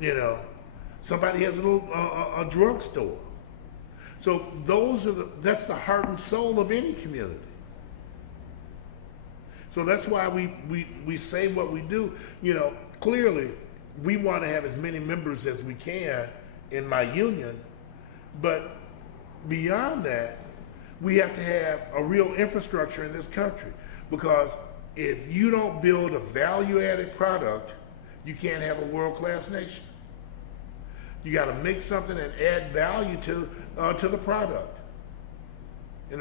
You know, somebody has a little a drugstore. So that's the heart and soul of any community. So that's why we say what we do. You know, clearly we want to have as many members as we can in my union, but beyond that, we have to have a real infrastructure in this country, because if you don't build a value-added product, you can't have a world-class nation. You got to make something and add value to the product. You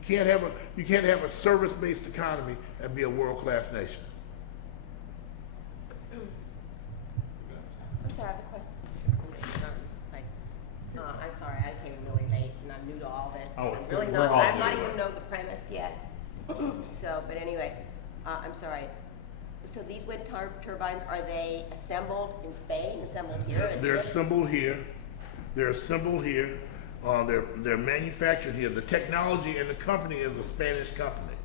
can't have a service-based economy and be a world-class nation. I'm sorry, I have a question. I'm sorry, I came really late and I'm new to all this. Oh, I'm really we're not, all I'm new not to even it. know the premise yet. So, but anyway, I'm sorry. So these wind turbines, are they assembled in Spain, assembled here? and They're shipped? assembled here. They're assembled here. They're manufactured here. The technology and the company is a Spanish company.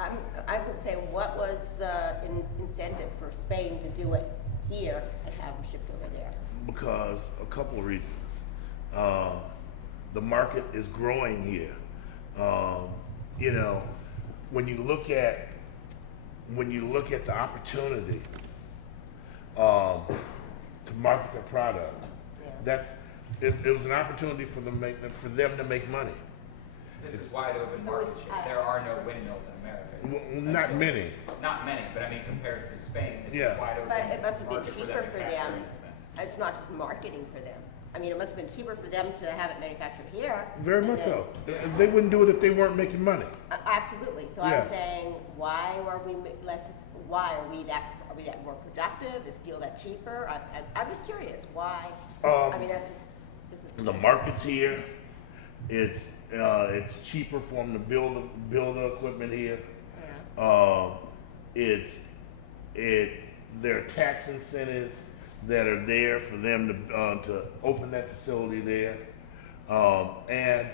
I would say, what was the incentive for Spain to do it here and have them shipped over there? Because a couple of reasons. The market is growing here. You know, when you look at the opportunity to market their product, Yeah. it was an opportunity for them to make money. This is wide open market. There are no windmills in America. Well, not many. Not many, but I mean compared to Spain, this Yeah. is wide open. But it must have been market cheaper for them. manufacturing in a sense. It's not just marketing for them. I mean, it must have been cheaper for them to have it manufactured here. Very and much then- so. They wouldn't do it if they weren't making money. Absolutely. So Yeah. I'm saying, why are we why are we that more productive? Is steel that cheaper? I'm just curious. Why? I mean, that's just business. The market's here. It's cheaper for them to build the equipment here. Yeah. There are tax incentives that are there for them to open that facility there, and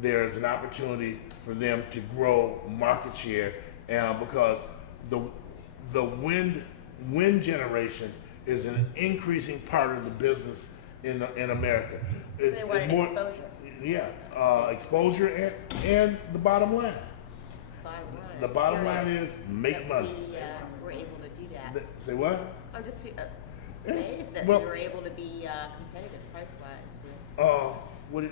there's an opportunity for them to grow market share, because the wind generation is an increasing part of the business in America. So they wanted exposure. Yeah, exposure and the bottom line. Bottom line. The I'm bottom line curious is make that money. We were able to do that. Say what? I'm just amazed that Well- we were able to be competitive price-wise with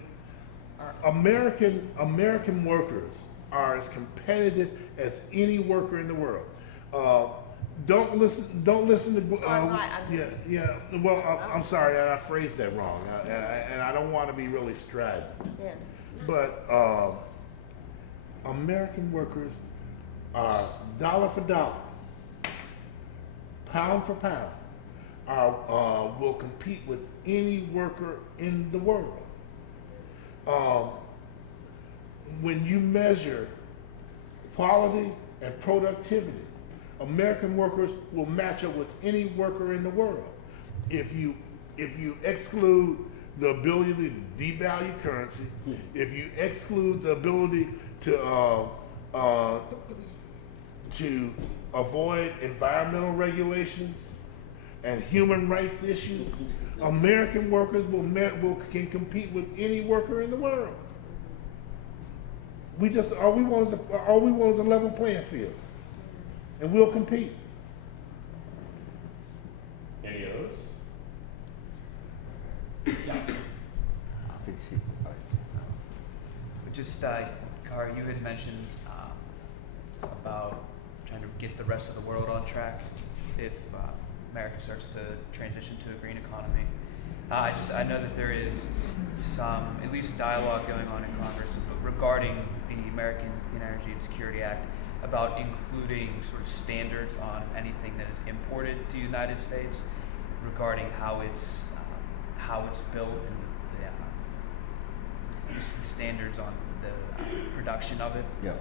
our American workers are as competitive as any worker in the world. Don't listen to. I'm not, I'm Yeah. Well, I'm sorry, I phrased that wrong, and I don't want to be really strident. Yeah. But American workers are dollar for dollar, pound for pound, will compete with any worker in the world. When you measure quality and productivity, American workers will match up with any worker in the world. If you exclude the ability to devalue currency, if you exclude the ability to avoid environmental regulations and human rights issues, American workers can compete with any worker in the world. All we want is a level playing field, and we'll compete. Any others? Just, Kara, you had mentioned about trying to get the rest of the world on track if America starts to transition to a green economy. I know that there is some, at least dialogue going on in Congress regarding the American Clean Energy and Security Act about including sort of standards on anything that is imported to the United States regarding how it's built and just the standards on the production of it. Yeah.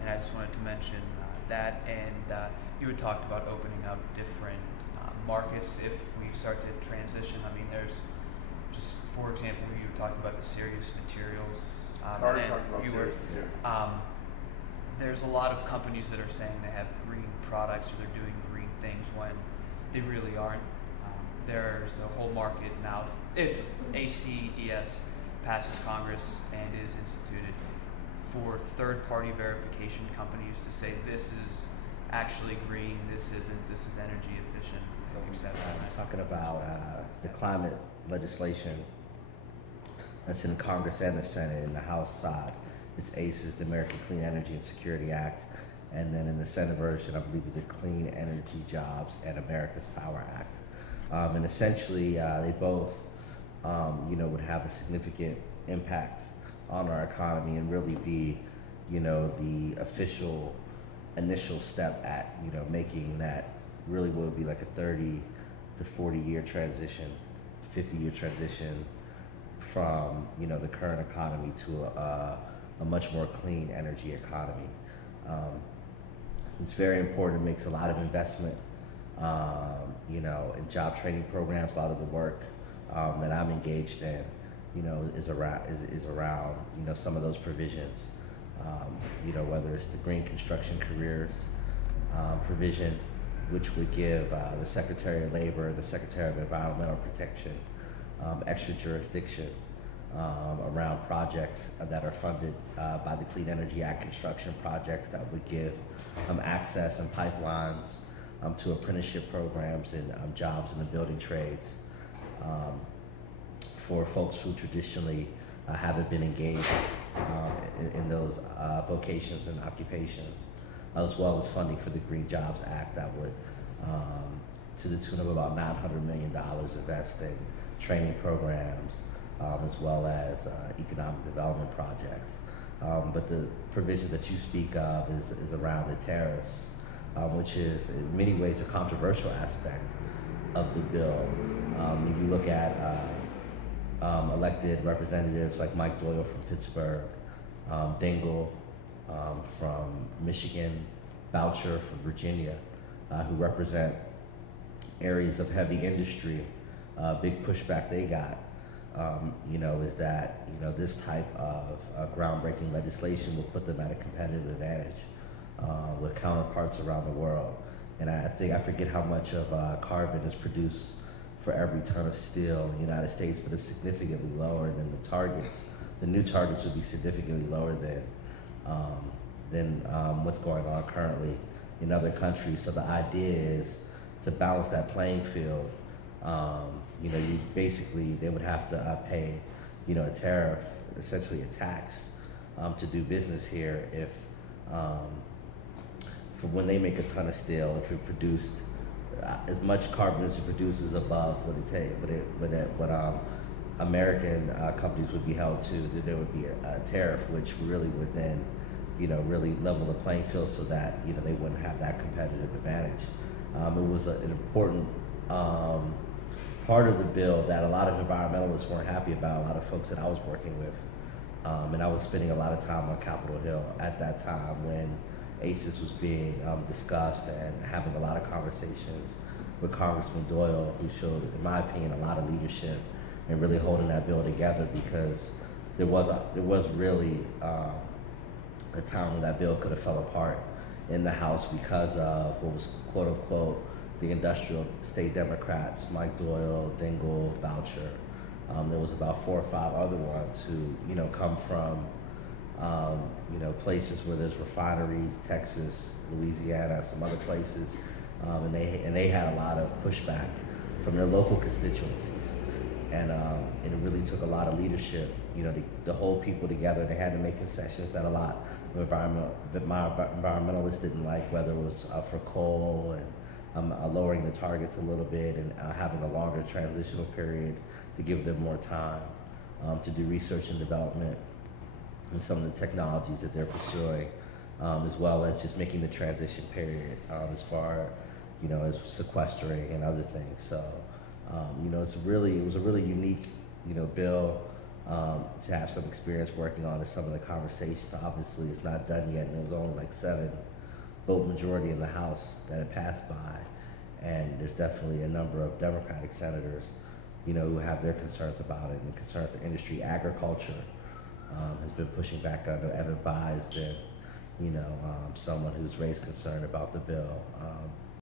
And I just wanted to mention that. And you had talked about opening up different markets if we start to transition. I mean, there's just, for example, you were talking about the serious materials. There's a lot of companies that are saying they have green products or they're doing green things when They really aren't. There's a whole market now. If ACES passes Congress and is instituted, for third-party verification companies to say this is actually green, this isn't, this is energy efficient, etc. Talking about the climate legislation that's in Congress and the Senate. In the House side, it's ACES, the American Clean Energy and Security Act, and then in the Senate version, I believe, is the Clean Energy Jobs and America's Power Act. And essentially, they both, would have a significant impact on our economy and really be, the official initial step at, making that really would be like a 30 to 40 year transition, 50-year transition from, the current economy to a much more clean energy economy. It's very important. It makes a lot of investment, in job training programs. A lot of the work that I'm engaged in, is around some of those provisions. Whether it's the Green Construction Careers provision, which would give the Secretary of Labor and the Secretary of Environmental Protection extra jurisdiction around projects that are funded by the Clean Energy Act, construction projects that would give access and pipelines to apprenticeship programs and jobs in the building trades for folks who traditionally haven't been engaged in those vocations and occupations, as well as funding for the Green Jobs Act that would, to the tune of about $900 million, invest in training programs, as well as economic development projects. But the provision that you speak of is around the tariffs, which is in many ways a controversial aspect of the bill. If you look at elected representatives like Mike Doyle from Pittsburgh, Dingell from Michigan, Boucher from Virginia, who represent areas of heavy industry, big pushback they got, is that, this type of groundbreaking legislation will put them at a competitive advantage with counterparts around the world. And I forget how much of carbon is produced for every ton of steel in the United States, but it's significantly lower than the targets. The new targets would be significantly lower than what's going on currently in other countries. So the idea is to balance that playing field. They would have to pay, a tariff, essentially a tax, to do business here if, for when they make a ton of steel, if it produced as much carbon as it produces above what it takes, what American companies would be held to, then there would be a tariff, which really would then, really level the playing field so that, they wouldn't have that competitive advantage. It was an important part of the bill that a lot of environmentalists weren't happy about, a lot of folks that I was working with. And I was spending a lot of time on Capitol Hill at that time when ACES was being discussed and having a lot of conversations with Congressman Doyle, who showed, in my opinion, a lot of leadership and really holding that bill together, because there was really a time when that bill could have fell apart in the House because of what was quote unquote the industrial state Democrats, Mike Doyle, Dingell, Boucher. There was about 4 or 5 other ones who, come from, places where there's refineries, Texas, Louisiana, some other places, and they had a lot of pushback from their local constituencies, and it really took a lot of leadership, to hold people together. They had to make concessions that a lot of environmentalists didn't like, whether it was for coal and lowering the targets a little bit and having a longer transitional period to give them more time to do research and development and some of the technologies that they're pursuing, as well as just making the transition period as far, as sequestering and other things. So, it was a really unique, bill to have some experience working on in some of the conversations. Obviously, it's not done yet, and it was only like 7-vote majority in the House that it passed by, and there's definitely a number of Democratic senators, who have their concerns about it and concerns the industry. Agriculture has been pushing back on. Evan Bayh has been, someone who's raised concern about the bill.